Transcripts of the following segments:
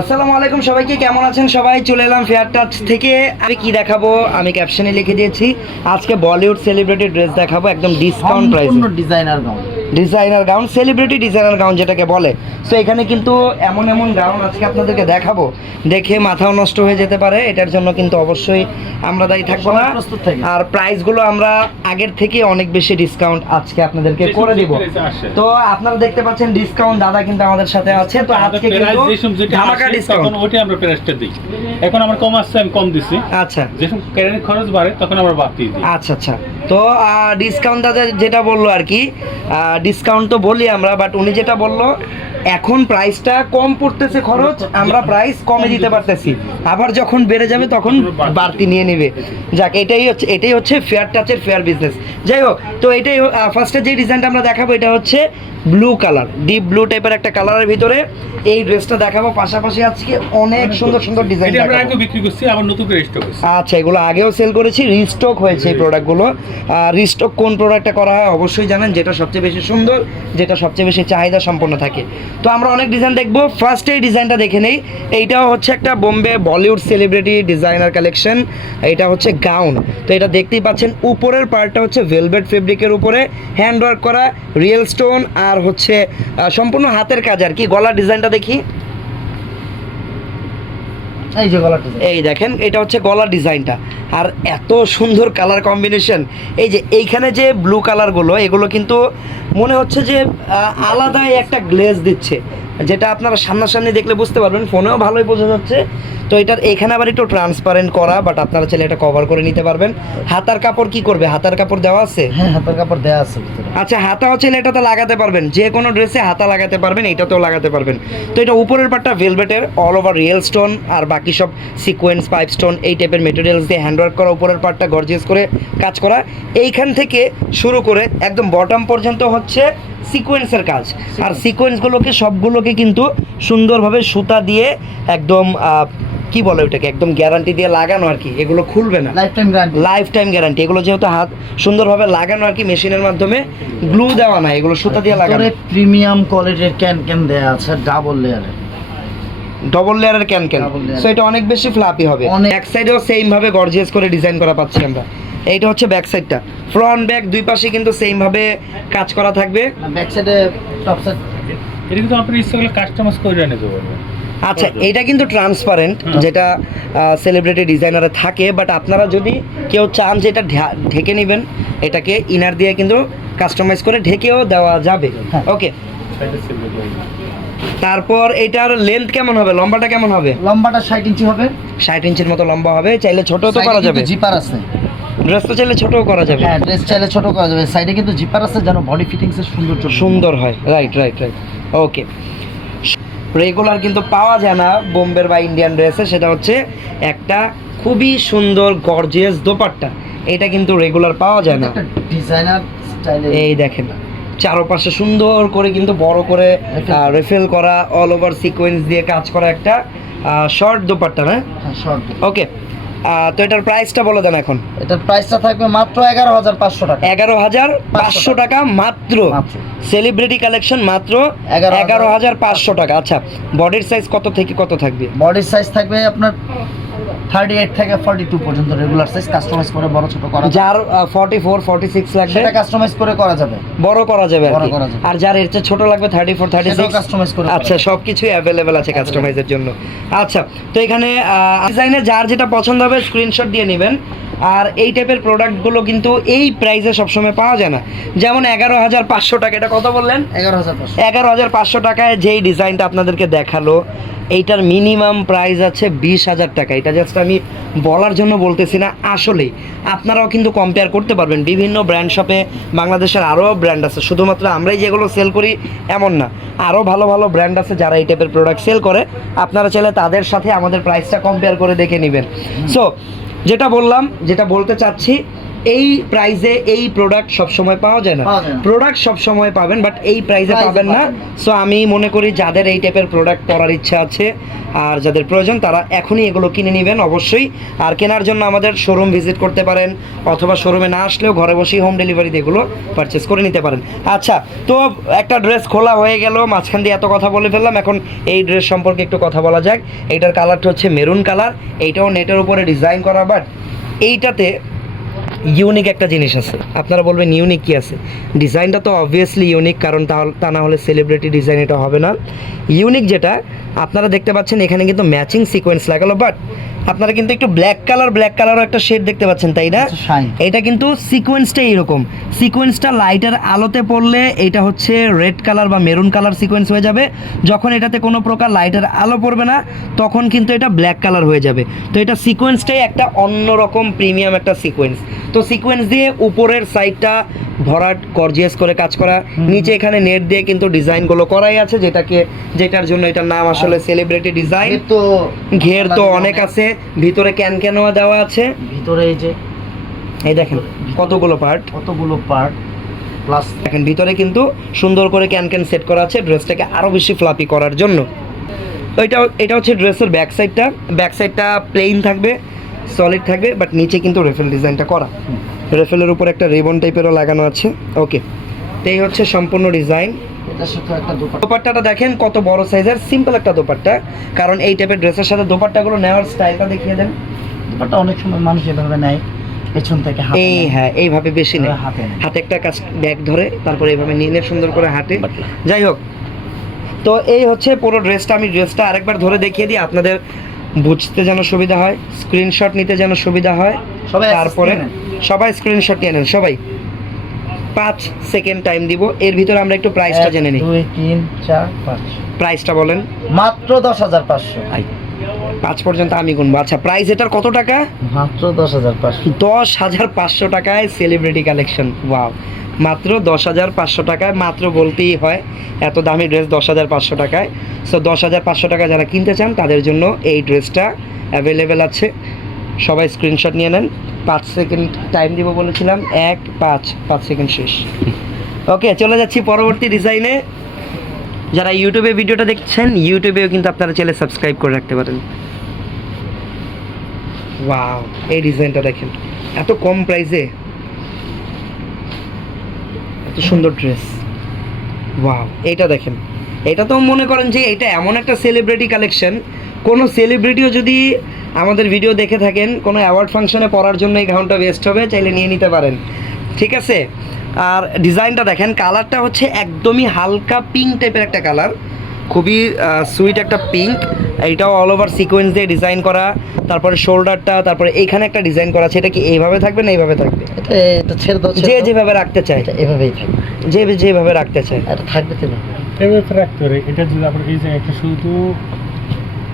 আসসালামু আলাইকুম সবাইকে কেমন আছেন? সবাই চলে এলাম ফেয়ার টাচ থেকে। আমি কি দেখাবো? আমি ক্যাপশনে লিখে দিয়েছি। আজকে বলিউড সেলিব্রিটি ড্রেস দেখাবো একদম discount price designer gown designer gown celebrity designer gown যেটাকে বলে। সো এখানে কিন্তু এমন এমন গাউন আজকে আপনাদেরকে দেখাবো। দেখে মাথাও নষ্ট হয়ে যেতে পারে এটার জন্য কিন্তু অবশ্যই আমরা দায়ী থাকব না। আর প্রাইসগুলো আমরা আগের থেকে অনেক বেশি ডিসকাউন্ট আজকে আপনাদেরকে করে দিব। তো আপনারা দেখতে পাচ্ছেন ডিসকাউন্ট দাদা কিন্তু আমাদের সাথে আছে। তো আজকে কিন্তু ধামাকা ডিসকাউন্ট ওইটা আমরা প্রাইসটা দিই। এখন আমার কম আসছে আমি কম দিছি। আচ্ছা। যেসব ক্যারিয়ার খরচ বাড়ে তখন আমরা বাড়তি দিই। আচ্ছা আচ্ছা। তো ডিসকাউন্ট দাদা যেটা বলল আর কি ডিসকাউন্ট তো বলি আমরা বাট উনি যেটা বলল, এখন প্রাইসটা কম পড়তেছে খরচ, আমরা প্রাইস কমে দিতে পারতেছি। আবার যখন বেড়ে যাবে, তখন বাড়তি নিয়ে নেবে। যাক, এটাই হচ্ছে এটাই হচ্ছে ফেয়ার টাচের ফেয়ার বিজনেস যাই হোক, তো এটাই ফার্স্টে যে ডিজাইনটা আমরা দেখাবো, এটা হচ্ছে ব্লু কালার ডিপ ব্লু টাইপের একটা কালারের ভিতরে এই ড্রেসটা দেখাবো। পাশাপাশি আজকে অনেক সুন্দর সুন্দর ডিজাইন এটা আমরা আগে বিক্রি করছি আবার নতুন করে স্টক করছি। আচ্ছা এগুলো আগেও সেল করেছি রিস্টক হয়েছে এই প্রোডাক্টগুলো আর রিস্টক কোন প্রোডাক্টটা করা হয় অবশ্যই জানেন যেটা সবচেয়ে বেশি সুন্দর যেটা সবচেয়ে বেশি চাহিদা সম্পন্ন থাকে। তো আমরা অনেক ডিজাইন দেখব। ফার্স্ট এই ডিজাইনটা দেখে নেই এইটাও হচ্ছে একটা Bombay Bollywood celebrity designer collection এটা হচ্ছে গাউন তো এটা দেখতেই পাচ্ছেন উপরের পার্টটা হচ্ছে ভেলভেট ফেব্রিকের উপরে হ্যান্ড ওয়ার্ক করা রিয়েল স্টোন আর হচ্ছে সম্পূর্ণ হাতের কাজ আর কি। গলার ডিজাইনটা দেখি। এই যে গলার এই দেখেন এটা হচ্ছে গলার ডিজাইনটা। আর এত সুন্দর কালার কম্বিনেশন। এই যে এইখানে যে ব্লু কালারগুলো এগুলো কিন্তু মনে হচ্ছে যে আলাদাই একটা গ্লেজ দিচ্ছে। যেটা আপনারা সামনাসামনি দেখলে বুঝতে পারবেন ফোনেও ভালোই বোঝা যাচ্ছে। তো এটার এখানে আবার একটু ট্রান্সপারেন্ট করা বাট আপনারা চাইলে এটা কভার করে নিতে পারবেন। হাতার কাপড় কি করবে? হাতার কাপড় দেওয়া আছে? হ্যাঁ হাতের কাপড় দেওয়া আছে আচ্ছা হাতাও চাইলে এটাতে লাগাতে পারবেন। যে কোনো ড্রেসে হাতা লাগাতে পারবেন এটাতেও লাগাতে পারবেন। তো এটা উপরের পার্টটা ভেলভেটের অল ওভার রিয়েল স্টোন আর বাকি সব সিকোয়েন্স পাইপ স্টোন এই টাইপের মেটেরিয়ালস দিয়ে হ্যান্ডওয়ার্ক করা উপরের পার্টটা গর্জিয়াস করে কাজ করা। এইখান থেকে শুরু করে একদম বটম পর্যন্ত হচ্ছে সিকোয়েন্সের কাজ। আর সিকোয়েন্সগুলোকে সবগুলোকে কিন্তু সুন্দরভাবে সুতা দিয়ে একদম কি বলে ওটাকে একদম গ্যারান্টি দিয়ে লাগানো আর কি এগুলো খুলবে না। Lifetime guarantee lifetime guarantee এগুলো যেহেতু হাত সুন্দরভাবে লাগানো আর কি মেশিনের মাধ্যমে গ্লু দেওয়া না এগুলো সুতা দিয়ে লাগানো। প্রিমিয়াম কোয়ালিটির ক্যান ক্যান দেওয়া আছে ডাবল লেয়ারের ডবল লেয়ারের ক্যান ক্যান সো এটা অনেক বেশি ফ্লাপি হবে। অনেক- ব্যাক সাইডেও সেম ভাবে গর্জিয়াস করে ডিজাইন করা পাচ্ছি আমরা। এইটা হচ্ছে ব্যাক সাইডটা ফ্রন্ট ব্যাক দুই পাশে কিন্তু সেম ভাবে কাজ করা থাকবে। ব্যাক সাইডে টপ সাইড এটা কিন্তু আপনি ইচ্ছা করলে কাস্টমাইজ করে নিতে পারবেন। আচ্ছা এটা কিন্তু ট্রান্সপারেন্ট যেটা সেলিব্রিটি ডিজাইনারে থাকে বাট আপনারা যদি কেউ চান যে এটা ঢেকে নেবেন এটাকে ইনার দিয়ে কিন্তু কাস্টমাইজ করে ঢেকেও দেওয়া যাবে। হ্যাঁ। ওকে তারপর এটার লেন্থ কেমন হবে? লম্বাটা কেমন হবে? লম্বাটা ষাট ইঞ্চি হবে। ষাট ইঞ্চির মতো লম্বা হবে চাইলে ছোট তো করা যাবে। জিপার আছে। ড্রেস তো চাইলে ছোটও করা যাবে। হ্যাঁ ড্রেস চাইলে ছোট করা যাবে। সাইডে কিন্তু জিপার আছে যেন বডি ফিটিংস এর সুন্দর সুন্দর হয়। Right right right okay regular কিন্তু পাওয়া যায় না বোম্বের বা ইন্ডিয়ান ড্রেসে সেটা হচ্ছে একটা খুবই সুন্দর গর্জিয়াস দোপাট্টা। এটা কিন্তু রেগুলার পাওয়া যায় না। ডিজাইনার স্টাইলে এই দেখেন চারপাশে সুন্দর করে কিন্তু বড় করে রিফিল করা অল ওভার সিকোয়েন্স দিয়ে কাজ করা একটা শর্ট দোপাট্টা না? হ্যাঁ শর্ট ওকে তো এটার প্রাইসটা বলে দেন এখন। এটার প্রাইসটা থাকবে মাত্র এগারো হাজার পাঁচশো টাকা। এগারো হাজার পাঁচশো টাকা মাত্র। সেলিব্রিটি কালেকশন মাত্র 11,500 এগারো হাজার পাঁচশো টাকা। আচ্ছা বডির সাইজ কত থেকে কত থাকবে? বডির সাইজ থাকবে আপনার থার্টি এইট থেকে ফর্টি টু পর্যন্ত রেগুলার সাইজ কাস্টমাইজ করে বড় ছোট করা যার ফর্টি ফোর ফর্টি সিক্স লাগবে। সেটা কাস্টমাইজ করে করা যাবে। বড় করা যাবে আর বড় করা যাবে। আর যার এর চেয়ে ছোট লাগবে thirty four thirty six customise করে আচ্ছা। সব কিছুই অ্যাভেলেবেল আছে কাস্টমাইজের জন্য। আচ্ছা তো এখানে ডিজাইনে যার যেটা পছন্দ হবে স্ক্রিনশট দিয়ে নেবেন? আর এই টাইপের প্রোডাক্টগুলো কিন্তু এই প্রাইসে সবসময় পাওয়া যায় না। যেমন এগারো হাজার পাঁচশো টাকা এটা কত বললেন? এগারো হাজার এগারো হাজার পাঁচশো টাকায় যেই ডিজাইনটা আপনাদেরকে দেখাল এইটার মিনিমাম প্রাইস আছে বিশ হাজার টাকা। এটা জাস্ট আমি বলার জন্য বলতেছি না আসলেই। আপনারাও কিন্তু কম্পেয়ার করতে পারবেন। বিভিন্ন ব্র্যান্ড শপে বাংলাদেশের আরও ব্র্যান্ড আছে। শুধুমাত্র আমরাই যেগুলো সেল করি এমন না। আরও ভালো ভালো ব্র্যান্ড আছে যারা এই টাইপের প্রোডাক্ট সেল করে। আপনারা চাইলে তাদের সাথে আমাদের প্রাইসটা কম্পেয়ার করে দেখে নেবেন। সো যেটা বললাম যেটা বলতে চাচ্ছি এই প্রাইসে এই প্রোডাক্ট সব সময় পাওয়া যায় না। প্রোডাক্ট সব সময় পাবেন বাট এই প্রাইসে না। পাবেন না। সো আমি মনে করি যাদের এই টাইপের প্রোডাক্ট পরার ইচ্ছা আছে আর যাদের প্রয়োজন তারা এখনই এগুলো কিনে নেবেন অবশ্যই। আর কেনার জন্য আমাদের শোরুম ভিজিট করতে পারেন অথবা শোরুমে না আসলেও ঘরে বসেই হোম ডেলিভারিতে এগুলো পারচেস করে নিতে পারেন। আচ্ছা তো একটা ড্রেস খোলা হয়ে গেল মাঝখান দিয়ে এত কথা বলে ফেললাম এখন এই ড্রেস সম্পর্কে একটু কথা বলা যাক। এইটার কালারটা হচ্ছে মেরুন কালার এইটাও নেটের উপরে ডিজাইন করা বাট এইটাতে ইউনিক একটা জিনিস আছে। আপনারা বলবেন ইউনিক কী আছে? ডিজাইনটা তো অবভিয়াসলি ইউনিক কারণ তা না হলে সেলিব্রিটি ডিজাইন এটা হবে না। ইউনিক যেটা, আপনারা দেখতে পাচ্ছেন এখানে কিন্তু ম্যাচিং সিকোয়েন্স লাগালো বাট আপনারা কিন্তু একটু ব্ল্যাক কালার ব্ল্যাক কালারও একটা শেড দেখতে পাচ্ছেন তাই না? আচ্ছা, এটা কিন্তু সিকোয়েন্সটা এইরকম সিকোয়েন্সটা লাইটের আলোতে পড়লে এটা হচ্ছে রেড কালার বা মেরুন কালার সিকোয়েন্স হয়ে যাবে। যখন এটাতে কোনো প্রকার লাইটের আলো পড়বে না তখন কিন্তু এটা ব্ল্যাক কালার হয়ে যাবে। তো এটা সিকোয়েন্সটাই একটা অন্যরকম প্রিমিয়াম একটা সিকোয়েন্স তো সিকোয়েন্স দিয়ে উপরের সাইডটা ভরাট গর্জিয়াস করে কাজ করা। নিচে এখানে নেট দিয়ে কিন্তু ডিজাইনগুলো করাই আছে যেটাকে যেটার জন্য এটার নাম আসলে সেলিব্রিটি ডিজাইন তো ঘের তো অনেক। আছে। ভিতরে ক্যান ক্যানোয়া দেওয়া আছে। ভিতরে এই যে এই দেখেন কতগুলো পার্ট কতগুলো পার্ট প্লাস দেখেন ভিতরে কিন্তু সুন্দর করে ক্যান ক্যান সেট করা আছে ড্রেসটাকে আরও বেশি ফ্লাপি করার জন্য। তো এটা এটা হচ্ছে ড্রেসের ব্যাক সাইডটা ব্যাক সাইডটা প্লেন থাকবে সলিড থাকবে বাট নিচে কিন্তু রেফেল ডিজাইনটা করা। রেফেলের উপর একটা রিবন টাইপেরও লাগানো আছে। ওকে তো এই হচ্ছে সম্পূর্ণ ডিজাইন এটার সাথে একটা দোপাট্টা। দোপাট্টাটা দেখেন কত বড় সাইজের সিম্পল একটা দোপাট্টা। কারণ এই টাইপের ড্রেসের সাথে দোপাট্টাগুলো নেওয়ার স্টাইলটা দেখিয়ে দেন। দোপাট্টা অনেক সময় মানুষ এভাবে নেয় পেছন থেকে এই হ্যাঁ এইভাবে বেশি নেয়। হাতে একটা কাজ ব্যাগ ধরে তারপরে এইভাবে নিয়ে নিয়ে সুন্দর করে হাঁটে। যাই হোক তো এই হচ্ছে পুরো ড্রেসটা আমি ড্রেসটা আরেকবার ধরে দেখিয়ে দিই আপনাদের বুঝতে যেন সুবিধা হয় স্ক্রিনশট নিতে যেন সুবিধা হয়। সবাই তারপরে সবাই স্ক্রিনশট নিয়ে নেন সবাই। পাঁচ সেকেন্ড টাইম দিব। এর ভিতরে আমরা একটু প্রাইসটা জেনে নিই। দুই তিন চার পাঁচ। প্রাইসটা বলেন। মাত্র দশ হাজার পাঁচশো। পাঁচ পর্যন্ত আমি গুনবো। আচ্ছা প্রাইস এটার কত টাকা? মাত্র দশ হাজার পাঁচশো। দশ হাজার পাঁচশো টাকায় সেলিব্রিটি কালেকশন ওয়াও মাত্র দশ হাজার পাঁচশো টাকায় মাত্র বলতেই হয় এত দামি ড্রেস দশ হাজার পাঁচশো টাকায়। সো দশ হাজার পাঁচশো টাকা যারা কিনতে চান তাদের জন্য এই ড্রেসটা অ্যাভেলেবেল আছে। সবাই স্ক্রিনশট নিয়ে নেন। পাঁচ সেকেন্ড টাইম দিব বলেছিলাম। এক, পাঁচ পাঁচ সেকেন্ড শেষ। ওকে চলে যাচ্ছি পরবর্তী ডিজাইনে যারা ইউটিউবে ভিডিওটা দেখছেন ইউটিউবেও কিন্তু আপনারা চাইলে সাবস্ক্রাইব করে রাখতে পারেন। ওয়াও এই ডিজাইনটা দেখেন। এত কম প্রাইসে এত সুন্দর ড্রেস ওয়াও এইটা দেখেন। এটা তো মনে করেন যে এটা এমন একটা সেলিব্রিটি কালেকশন কোনো সেলিব্রিটিও যদি আমাদের ভিডিও দেখে থাকেন কোনো অ্যাওয়ার্ড ফাংশনে পড়ার জন্য এই গাউনটা বেস্ট হবে চাইলে নিয়ে নিতে পারেন। ঠিক আছে? আর ডিজাইনটা দেখেন কালারটা হচ্ছে একদমই হালকা পিঙ্ক টাইপের একটা কালার খুবই সুইট একটা পিঙ্ক এইটাও অল ওভার সিকোয়েন্স দিয়ে ডিজাইন করা। তারপরে শোল্ডারটা তারপরে এইখানে একটা ডিজাইন করা আছে। এটা কি এইভাবে থাকবে না এইভাবে থাকবে? এটা এটা ছেড়ে দাও যে যেভাবে রাখতে চায়। এটা এভাবেই থাকবে। যে যেভাবে রাখতে চায়। এটা থাকবে তো এভাবে। এভাবে রাখতে পারে। এটা যদি আপনার এই যে একটা শুধু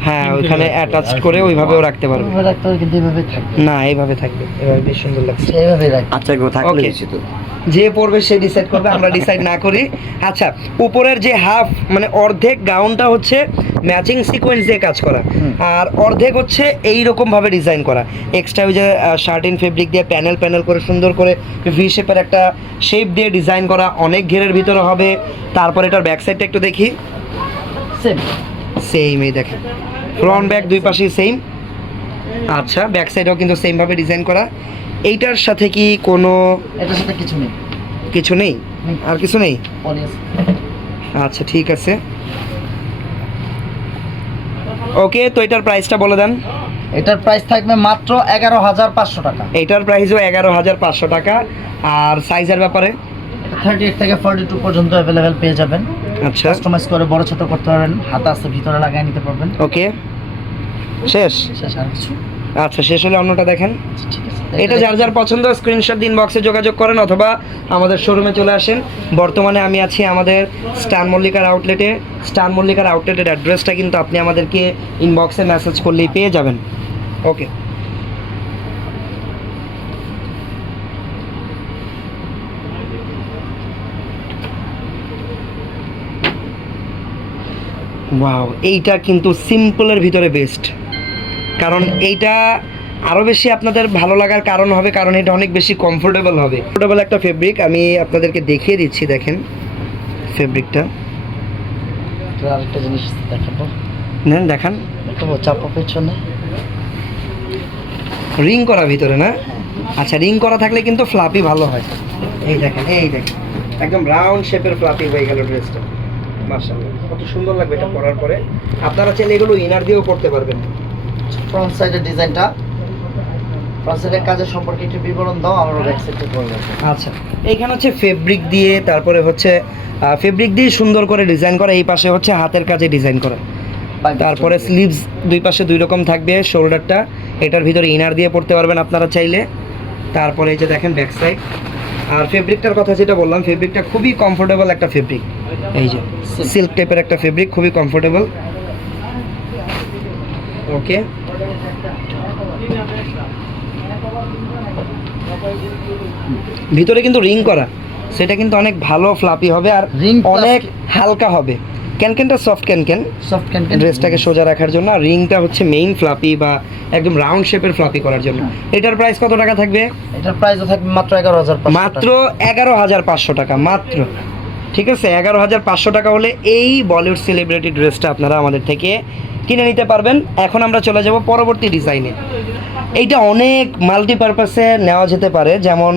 হ্যাঁ রাখতে অ্যাটাচ করে ওইভাবেও রাখতে পারবে। রাখতে হবে কিন্তু এভাবেই থাকবে। না এইভাবে থাকবে। এভাবে বেশ সুন্দর লাগছে। এভাবেই রাখবে। আচ্ছা গো থাকলে বেশি তো। যে পড়বে সে ডিসাইড করবে আমরা ডিসাইড না করি। আচ্ছা উপরের যে হাফ মানে অর্ধেক গাউনটা হচ্ছে ম্যাচিং সিকোয়েন্স দিয়ে কাজ করা। আর অর্ধেক হচ্ছে এই রকম ভাবে ডিজাইন করা। এক্সট্রা ওই যে শার্টিন ফেব্রিক দিয়ে প্যানেল প্যানেল করে সুন্দর করে ভি শেপের একটা শেপ দিয়ে ডিজাইন করা। অনেক ঘেরের ভিতরে হবে। তারপর এটার ব্যাক সাইডটা একটু দেখি। সেম সেম এই দেখেন। ফ্রন্ট ব্যাক দুই পাশেই সেম আচ্ছা ব্যাক সাইডেও কিন্তু সেম ভাবে ডিজাইন করা। এইটার সাথে কি কোনো এটার সাথে কিছু নেই। কিছু নেই? আর কিছু নেই? আচ্ছা ঠিক আছে। ওকে তো এটার প্রাইসটা বলে দেন। এটার প্রাইস থাকবে মাত্র এগারো হাজার পাঁচশো টাকা। এইটার প্রাইসও এগারো হাজার পাঁচশো টাকা। আর সাইজের ব্যাপারে? থার্টি এইট থেকে ফর্টি টু পর্যন্ত অ্যাভেলেবেল পেয়ে যাবেন। আচ্ছা। কাস্টমাইজ করে বড় ছোট করতে পারবেন হাতা আছে ভিতরে লাগিয়ে নিতে পারবেন। ওকে। শেষ? শেষ আর কিছু? আচ্ছা শেষ হলে অন্যটা দেখেন। আচ্ছা, এটা যার যার পছন্দ স্ক্রিনশট দিন বক্সে যোগাযোগ করেন অথবা আমাদের শোরুমে চলে আসেন। বর্তমানে আমি আছি আমাদের স্টার মল্লিকার আউটলেটে স্টার মল্লিকার আউটলেটের অ্যাড্রেসটা কিন্তু আপনি আমাদেরকে ইনবক্সে মেসেজ করলেই পেয়ে যাবেন। ওকে। ওয়াও এইটা কিন্তু সিম্পলের ভিতরে বেস্ট কারণ এইটা আরও বেশি আপনাদের ভালো লাগার কারণ হবে কারণ এটা অনেক বেশি কমফোর্টেবল হবে। কমফোর্টেবল একটা ফেব্রিক আমি আপনাদেরকে দেখিয়ে দিচ্ছি দেখেন ফেব্রিকটা আরেকটা জিনিস দেখাবো। নেন দেখান। চাপা পেছনে। রিং করা ভিতরে না? আচ্ছা রিং করা থাকলে কিন্তু ফ্লাপি ভালো হয়। এই দেখেন এই দেখেন। একদম রাউন্ড শেপের ফ্লাপি হয়ে গেল ড্রেসটা মার্শাল্লাহ কত সুন্দর লাগবে এটা পরার পরে। আপনারা চাইলে এগুলো ইনার দিয়েও করতে পারবেন। ফ্রন্ট সাইডের ডিজাইনটা। ফ্রন্ট সাইডের কাজের সম্পর্কে একটু বিবরণ দাও আমরা ব্যাক করে আচ্ছা। এইখানে হচ্ছে ফেব্রিক দিয়ে তারপরে হচ্ছে ফেব্রিক দিয়ে সুন্দর করে ডিজাইন করা এই পাশে হচ্ছে হাতের কাজে ডিজাইন করা। তারপরে স্লিভস দুই পাশে দুই রকম থাকবে শোল্ডারটা এটার ভিতরে ইনার দিয়ে পড়তে পারবেন আপনারা চাইলে। তারপরে এই যে দেখেন ব্যাক সাইড আর ফেব্রিকটার কথা যেটা বললাম ফেব্রিকটা খুবই কমফোর্টেবল একটা ফেব্রিক এই যে সিল্ক টাইপের একটা ফেব্রিক খুবই কমফোর্টেবল ওকে ভিতরে কিন্তু রিং করা। সেটা কিন্তু অনেক ভালো ফ্লাপি হবে আর plus- অনেক হালকা হবে। ক্যানক্যানটা সফট ক্যানক্যান সফট ক্যান ড্রেসটাকে সোজা রাখার জন্য আর রিংটা হচ্ছে মেইন ফ্লাপি বা একদম রাউন্ড শেপের ফ্লাপি করার জন্য। এটার প্রাইস কত টাকা থাকবে? এটার প্রাইসও থাকবে মাত্র এগারো হাজার মাত্র এগারো হাজার পাঁচশো টাকা মাত্র। ঠিক আছে, এগারো হাজার পাঁচশো টাকা হলে এই বলিউড সেলিব্রিটি ড্রেসটা আপনারা আমাদের থেকে কিনে নিতে পারবেন। এখন আমরা চলে যাব পরবর্তী ডিজাইনে এইটা অনেক মাল্টিপারপাসে নেওয়া যেতে পারে, যেমন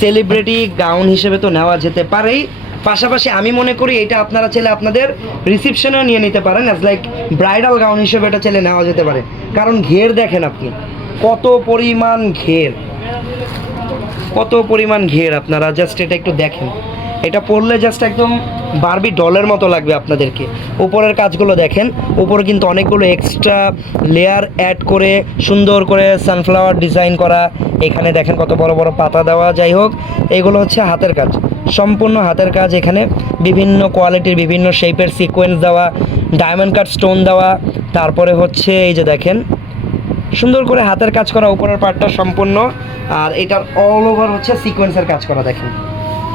সেলিব্রিটি গাউন হিসেবে তো নেওয়া যেতে পারেই। পাশাপাশি আমি মনে করি এটা আপনারা চাইলে আপনাদের রিসিপশনেও নিয়ে নিতে পারেন অ্যাজ লাইক ব্রাইডাল গাউন হিসেবে এটা চাইলে নেওয়া যেতে পারে। কারণ ঘের দেখেন আপনি, কত পরিমাণ ঘের। কত পরিমাণ ঘের আপনারা জাস্ট এটা একটু দেখেন। এটা পরলে জাস্ট একদম বারবি ডলের মতো লাগবে আপনাদেরকে। উপরের কাজগুলো দেখেন, উপরে কিন্তু অনেকগুলো এক্সট্রা লেয়ার অ্যাড করে সুন্দর করে সানফ্লাওয়ার ডিজাইন করা। এখানে দেখেন কত বড় বড় পাতা দেওয়া, যাই হোক, এগুলো হচ্ছে হাতের কাজ। সম্পূর্ণ হাতের কাজ এখানে। বিভিন্ন কোয়ালিটির বিভিন্ন শেপের সিকোয়েন্স দেওয়া ডায়মন্ড কাট স্টোন দেওয়া। তারপরে হচ্ছে এই যে দেখেন, সুন্দর করে হাতের কাজ করা উপরের পার্টটা সম্পূর্ণ। আর এটার অল ওভার হচ্ছে সিকোয়েন্সের কাজ করা, দেখেন।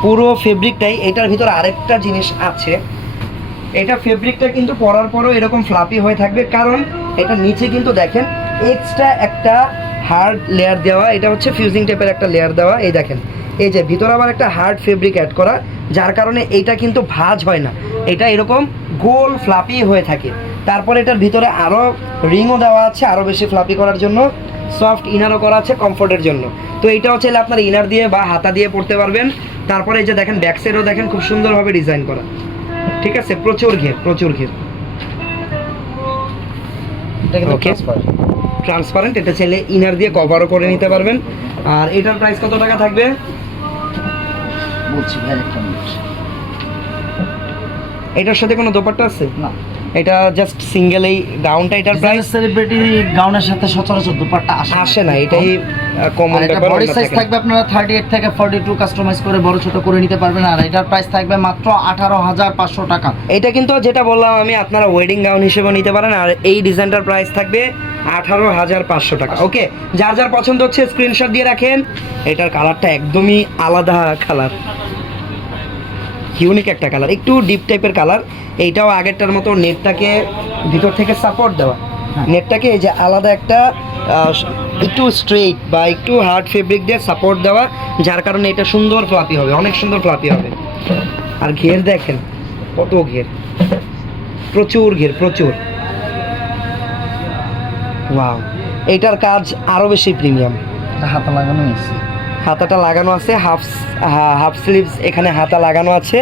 পুরো ফেব্রিকটাই এটার ভিতরে আরেকটা জিনিস আছে। এটা ফেব্রিকটা কিন্তু পরার পরও এরকম ফ্লাপি হয়ে থাকবে, কারণ এটা নিচে কিন্তু দেখেন এক্সট্রা একটা হার্ড লেয়ার দেওয়া, এটা হচ্ছে ফিউজিং টাইপের একটা লেয়ার দেওয়া, এই দেখেন। এই যে, ভিতরে আবার একটা হার্ড ফেব্রিক অ্যাড করা, যার কারণে এইটা কিন্তু ভাজ হয় না। এটা এরকম গোল ফ্লাপি হয়ে থাকে। তারপর এটার ভিতরে আরও রিংও দেওয়া আছে, আরও বেশি ফ্লাপি করার জন্য সফট ইনারও করা আছে কমফোর্টের জন্য। তো এটা হচ্ছে আপনার ইনার দিয়ে বা হাতা দিয়ে পড়তে পারবেন। তারপরে এই যে দেখেন ব্যাক সাইডও দেখেন খুব সুন্দরভাবে ডিজাইন করা। ঠিক আছে? প্রচুর ঘের প্রচুর ঘের। কিন্তু ট্রান্সপারেন্ট এটা চাইলে ইনার দিয়ে কভারও করে নিতে পারবেন। আর এটার প্রাইস কত টাকা থাকবে? বলছি ভাই একটা মিনিট এটার সাথে কোনো দোপাট্টা আছে? না। এটা জাস্ট সিঙ্গেল এই গাউনটা এটার প্রাইস সেলিব্রিটি গাউনের সাথে সচরাচর দুপাট্টা আসে আসে না এটাই কমন এটা ব্যাপার বডি সাইজ থাকবে আপনারা থার্টি এইট থেকে ফর্টি টু কাস্টমাইজ করে বড় ছোট করে নিতে পারবেন আর এটার প্রাইস থাকবে মাত্র আঠারো হাজার পাঁচশো টাকা। এটা কিন্তু যেটা বললাম আমি আপনারা ওয়েডিং গাউন হিসেবে নিতে পারেন আর এই ডিজাইনটার প্রাইস থাকবে আঠারো হাজার পাঁচশো টাকা। ওকে যার যার পছন্দ হচ্ছে স্ক্রিনশট দিয়ে রাখেন। এটার কালারটা একদমই আলাদা কালার ইউনিক একটা কালার একটু ডিপ টাইপের কালার এইটাও আগেরটার মতো নেটটাকে ভিতর থেকে সাপোর্ট দেওয়া। হ্যাঁ। নেটটাকে এই যে আলাদা একটা একটু স্ট্রেইট বা একটু হার্ড ফেব্রিক দিয়ে সাপোর্ট দেওয়া যার কারণে এটা সুন্দর ফ্লাপি হবে অনেক সুন্দর ফ্লাপি হবে। আর ঘের দেখেন কত ঘের। প্রচুর ঘের প্রচুর। ওয়াও এইটার কাজ আরও বেশি প্রিমিয়াম হাতে লাগানো হয়েছে হাতাটা লাগানো আছে হাফ হাফ স্লিভস এখানে হাতা লাগানো আছে।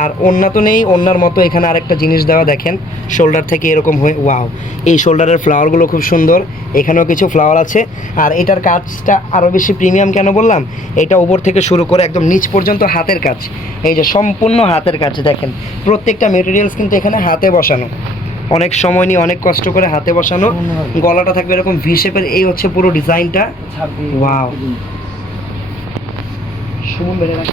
আর ওন্না তো নেই ওন্নার মতো এখানে আরেকটা জিনিস দেওয়া দেখেন শোল্ডার থেকে এরকম হয়ে ওয়াও এই শোল্ডারের ফ্লাওয়ারগুলো খুব সুন্দর এখানেও কিছু ফ্লাওয়ার আছে। আর এটার কাজটা আরও বেশি প্রিমিয়াম কেন বললাম? এটা উপর থেকে শুরু করে একদম নিচ পর্যন্ত হাতের কাজ। এই যে সম্পূর্ণ হাতের কাজ দেখেন প্রত্যেকটা মেটেরিয়ালস কিন্তু এখানে হাতে বসানো। অনেক সময় নিয়ে অনেক কষ্ট করে হাতে বসানো। গলাটা থাকবে এরকম ভি শেপের এই হচ্ছে পুরো ডিজাইনটা Wow. সুমন বেড়ে রাখ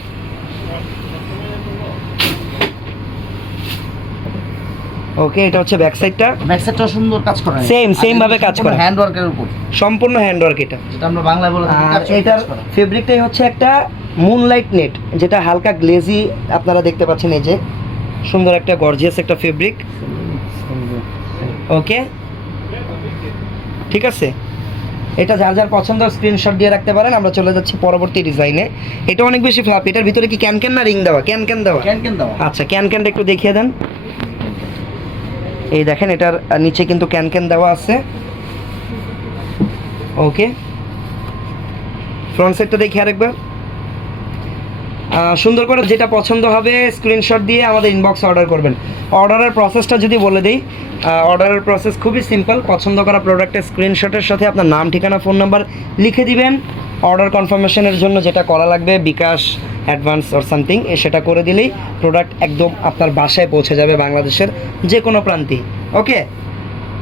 ওকে এটা হচ্ছে ব্যাক সাইডটা ব্যাক সাইডটা সুন্দর কাজ করা Same, same ভাবে কাজ করা। হ্যান্ড ওয়ার্কের উপর। সম্পূর্ণ হ্যান্ডওয়ার্ক এটা। যেটা আমরা বাংলায় বলে থাকি এটার ফেব্রিকটাই হচ্ছে একটা মুনলাইট নেট যেটা হালকা গ্লেজি আপনারা দেখতে পাচ্ছেন এই যে। সুন্দর একটা গর্জিয়াস একটা ফেব্রিক ওকে ঠিক আছে? এটা যার যার পছন্দ স্ক্রিনশট দিয়ে রাখতে পারেন আমরা চলে যাচ্ছি পরবর্তী ডিজাইনে এটা অনেক বেশি ফ্লাপ এটার ভিতরে কি ক্যান ক্যান না রিং দেওয়া? ক্যান ক্যান দেওয়া? ক্যান ক্যান দেওয়া। আচ্ছা ক্যান ক্যানটা একটু দেখিয়ে দেন। এই দেখেন এটার নিচে কিন্তু ক্যান ক্যান দেওয়া আছে। ওকে ফ্রন্ট সাইডটা দেখি আরেকবার। সুন্দর করে যেটা পছন্দ হবে স্ক্রিনশট দিয়ে আমাদের ইনবক্স অর্ডার করবেন। অর্ডারের প্রসেসটা যদি বলে দিই অর্ডারের প্রসেস খুবই সিম্পল পছন্দ করা প্রোডাক্টের স্ক্রিনশটের সাথে আপনার নাম, ঠিকানা ফোন নাম্বার লিখে দিবেন। অর্ডার কনফার্মেশনের জন্য যেটা করা লাগবে, বিকাশ অ্যাডভান্স অর সামথিং সেটা করে দিলেই প্রোডাক্ট একদম আপনার বাসায় পৌঁছে যাবে বাংলাদেশের যে কোনো প্রান্তে ওকে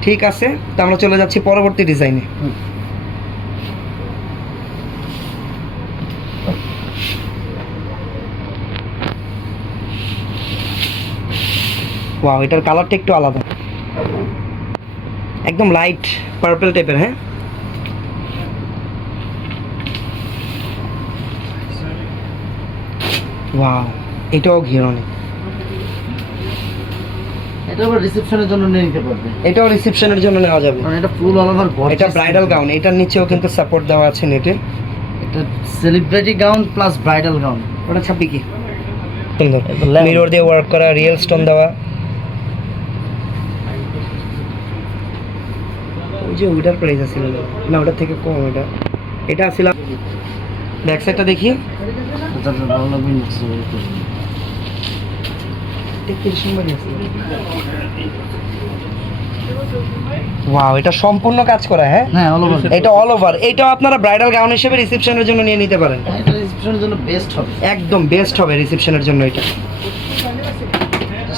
ঠিক আছে? তো আমরা চলে যাচ্ছি পরবর্তী ডিজাইনে ওয়াও এটার কালারটা একটু আলাদা। একদম লাইট পার্পল টাইপের হ্যাঁ? ওয়াও এটাও ঘিরনে এটা আবার রিসেপশনের জন্য নিয়ে নিতে পারবে। এটাও রিসেপশনের জন্য নেওয়া যাবে। কারণ এটা ফুল অল ওভার গর্জিয়াস এটা ব্রাইডাল গাউন এটার নিচেও কিন্তু সাপোর্ট দেওয়া আছে নেটে এটা celebrity gown plus bridal gown ওটা ছাপি কি? সুন্দর। এটা মিরর দিয়ে ওয়ার্ক করা রিয়েল স্টোন দেওয়া ওই যে ওইটার প্রাইস আছিল। না ওটার থেকে কম এটা। এটা আছিল ব্যাক সাইডটা দেখি। এটা ওয়াও এটা সম্পূর্ণ কাজ করা হ্যাঁ? হ্যাঁ অল ওভার এটা অল ওভার এটাও আপনারা ব্রাইডাল গাউন হিসেবে রিসেপশনের জন্য নিয়ে নিতে পারেন। এটা রিসেপশনের জন্য বেস্ট হবে। একদম বেস্ট হবে রিসেপশনের জন্য এটা।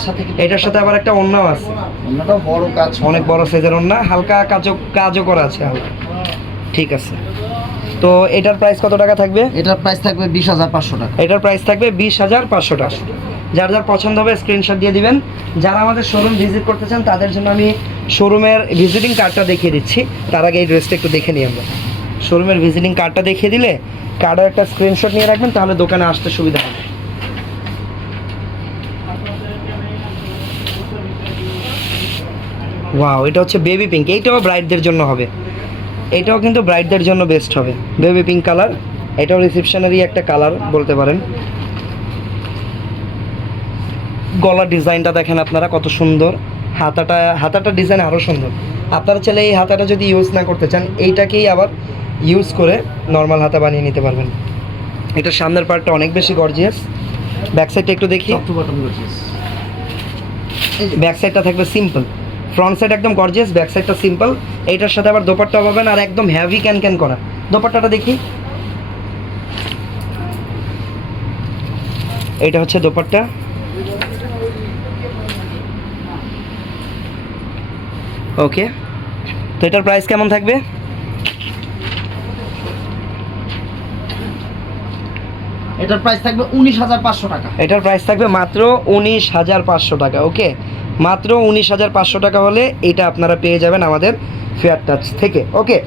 সাথে এটার সাথে আবার একটা অন্যও আছে। বড় কাজ অনেক বড় সাইজের ওন্না হালকা কাজও কাজও করা আছে হালকা। ঠিক আছে। তো এটার প্রাইস কত টাকা থাকবে? এটার প্রাইস থাকবে বিশ হাজার পাঁচশো টাকা। এটার প্রাইস থাকবে বিশ হাজার পাঁচশো টাকা। যার যার পছন্দ হবে স্ক্রিনশট দিয়ে দিবেন। যারা আমাদের শোরুম ভিজিট করতে চান তাদের জন্য আমি শোরুমের ভিজিটিং কার্ডটা দেখিয়ে দিচ্ছি। তার আগে এই ড্রেসটা একটু দেখে নিই আমরা। শোরুমের ভিজিটিং কার্ডটা দেখিয়ে দিলে কার্ডের একটা স্ক্রিনশট নিয়ে রাখবেন তাহলে দোকানে আসতে সুবিধা হবে ওয়াও এটা হচ্ছে বেবি পিঙ্ক এইটাও ব্রাইডদের জন্য হবে। এটাও কিন্তু ব্রাইডদের জন্য বেস্ট হবে। বেবি পিঙ্ক কালার এটাও রিসেপশনেরই একটা কালার বলতে পারেন। গলার ডিজাইনটা দেখেন আপনারা কত সুন্দর। হাতাটা হাতাটা ডিজাইন আরও সুন্দর। আপনারা চাইলে এই হাতাটা যদি ইউজ না করতে চান এইটাকেই আবার ইউজ করে নর্মাল হাতা বানিয়ে নিতে পারবেন। এটার সামনের পার্টটা অনেক বেশি গর্জিয়াস ব্যাক সাইডটা একটু দেখি। ব্যাক সাইডটা থাকবে সিম্পল ফ্রন্ট সাইড একদম গর্জিয়াস ব্যাক সাইডটা সিম্পল এইটার সাথে আবার দোপাট্টা পাবেন আর একদম হ্যাভি ক্যান ক্যান করা। দোপাট্টাটা দেখি। এটা হচ্ছে দোপাট্টা। ওকে তো এটার প্রাইস কেমন থাকবে? এটার প্রাইস থাকবে উনিশ হাজার পাঁচশো টাকা। এটার প্রাইস থাকবে মাত্র উনিশ হাজার পাঁচশো টাকা ওকে? মাত্র উনিশ হাজার পাঁচশো টাকা হলে এটা আপনারা পেয়ে যাবেন আমাদের ফেয়ার টাচ থেকে ওকে?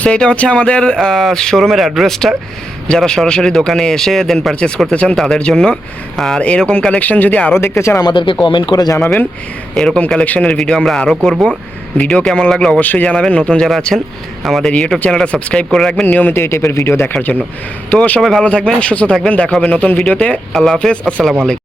সো এটা হচ্ছে আমাদের শোরুমের অ্যাড্রেসটা যারা সরাসরি দোকানে এসে দেন পারচেস করতে চান তাদের জন্য। আর এরকম কালেকশন যদি আরও দেখতে চান, আমাদেরকে কমেন্ট করে জানাবেন। এরকম কালেকশনের ভিডিও আমরা আরও করব। ভিডিও কেমন লাগল অবশ্যই জানাবেন। নতুন যারা আছেন, আমাদের ইউটিউব চ্যানেলটা সাবস্ক্রাইব করে রাখবেন নিয়মিত এই টাইপের ভিডিও দেখার জন্য। তো সবাই ভালো থাকবেন, সুস্থ থাকবেন। দেখা হবে নতুন ভিডিওতে আল্লাহ হাফেজ। আসসালামু আলাইকুম।